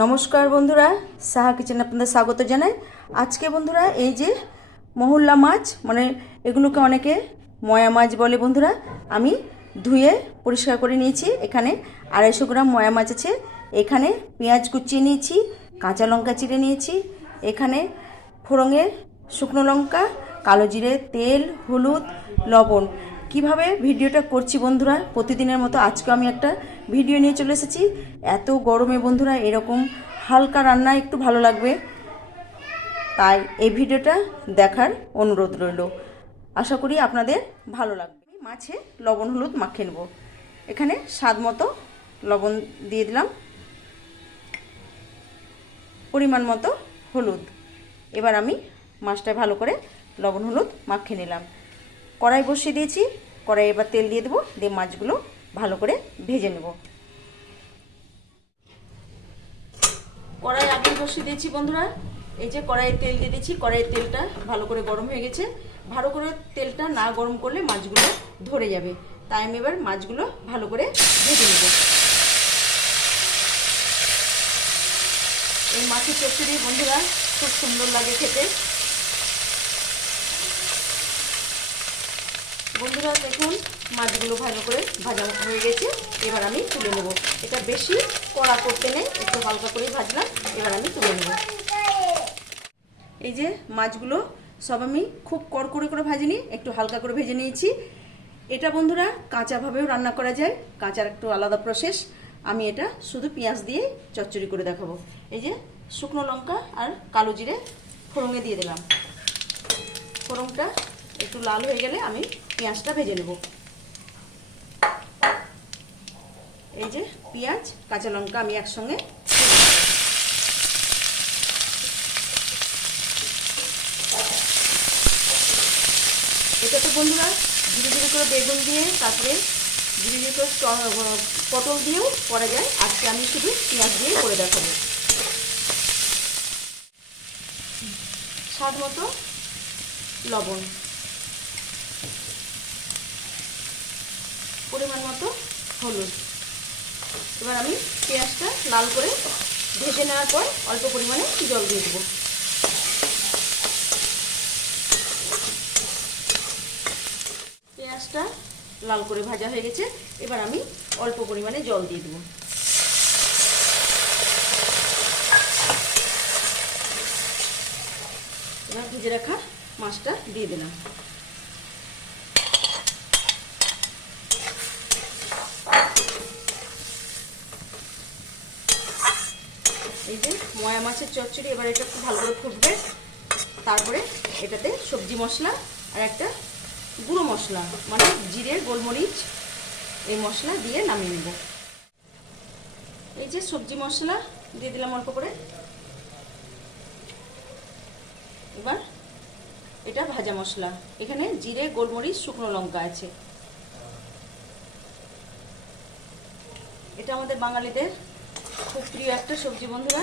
নমস্কার বন্ধুরা, সাহা কিচেন আপনাদের স্বাগত জানাই। আজকে বন্ধুরা, এই যে মহল্লা মাছ মানে এগুলোকে অনেকে ময়া মাছ বলে বন্ধুরা, আমি ধুয়ে পরিষ্কার করে নিয়েছি। এখানে আড়াইশো গ্রাম ময়া মাছ আছে। এখানে পেঁয়াজ কুচিয়ে নিয়েছি, কাঁচা লঙ্কা চিড়ে নিয়েছি। এখানে ফোড়ঙে শুকনো লঙ্কা, কালো জিরে, তেল, হলুদ, লবণ। কীভাবে ভিডিওটা করছি বন্ধুরা? প্রতিদিনের মতো আজকে আমি একটা ভিডিও নিয়ে চলে এসেছি। এত গরমে বন্ধুরা, এরকম হালকা রান্না একটু ভালো লাগবে। তাই এই ভিডিওটা দেখার অনুরোধ রইল। আশা করি আপনাদের ভালো লাগবে। মাছে লবণ হলুদ মাখিয়ে নেব। এখানে স্বাদ মতো লবণ দিয়ে দিলাম। পরিমাণ মতো হলুদ। এবার আমি মাছটা ভালো করে লবণ হলুদ মাখিয়ে নিলাম। কড়াই বসিয়ে দিয়েছি। কড়াই এবার তেল দিয়ে দেবো, দিয়ে মাছগুলো ভালো করে ভেজে নেব। কড়াই আগে বসিয়ে দিয়েছি বন্ধুরা। এই যে কড়াইয়ে তেল দিয়ে দিয়েছি কড়াইয়ের তেলটা ভালো করে গরম হয়ে গেছে। ভালো করে তেলটা না গরম করলে মাছগুলো ধরে যাবে। তাই আমি এবার মাছগুলো ভালো করে ভেজে নেব। এই মাছের চচ্চড়ি বন্ধুরা, খুব সুন্দর লাগে খেতে। বন্ধুরা, দেখুন, মাছগুলো ভালো করে ভাজা হয়ে গেছে। এবার আমি তুলে নেব। এটা বেশি কড়া করতে নেই, একটু হালকা করেই ভাজলাম। এবার আমি তুলে নেব। এই যে মাছগুলো সব আমি খুব কড়কড়ে করে ভাজিনি, একটু হালকা করে ভেজে নিয়েছি। এটা বন্ধুরা, কাঁচাভাবেও রান্না করা যায়। কাঁচার একটু আলাদা প্রসেস আমি এটা শুধু পেঁয়াজ দিয়ে চচ্চড়ি করে দেখাবো। এই যে শুকনো লঙ্কা আর কালো জিরে ফোড়ঙে দিয়ে দিলাম। ফোড়নটা একটু লাল হয়ে গেলে আমি পেঁয়াজটা ভেজে নেব। এই যে পেঁয়াজ, কাঁচা লঙ্কা আমি একসঙ্গে এটা তো বন্ধুরা ধীরে ধীরে করে বেগুন দিয়ে, তারপরে ধীরে ধীরে করে পটল দিয়েও করা যায়। আজকে আমি শুধু পেঁয়াজ দিয়ে করে দেখাবো। স্বাদ মতো লবণ। পরিমাণ মতো হলুদ। এবার আমি পেঁয়াজটা লাল করে ভেজে নেওয়ার পর অল্প পরিমাণে জল দিয়ে দেবো। পেঁয়াজটা লাল করে ভাজা হয়ে গেছে, এবার আমি অল্প পরিমাণে জল দিয়ে দেবো। এবার ভেজে রাখা মাছটা দিয়ে দিলাম এই যে ময়া মাছের চচ্চড়ি, এবার এটা একটু ভালো করে ফুটবে। তারপরে এটাতে সবজি মশলা আর একটা গুঁড়ো মশলা মানে জিরে গোলমরিচ, এই মশলা দিয়ে নামিয়ে নেব। এই যে সবজি মশলা দিয়ে দিলাম অল্প করে। এবার এটা ভাজা মশলা, এখানে জিরে, গোলমরিচ, শুকনো লঙ্কা আছে। এটা আমাদের বাঙালিদের প্রিয় একটা সবজি বন্ধুরা,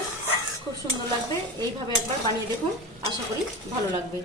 খুব সুন্দর লাগবে। এইভাবে একবার বানিয়ে দেখুন। আশা করি ভালো লাগবে।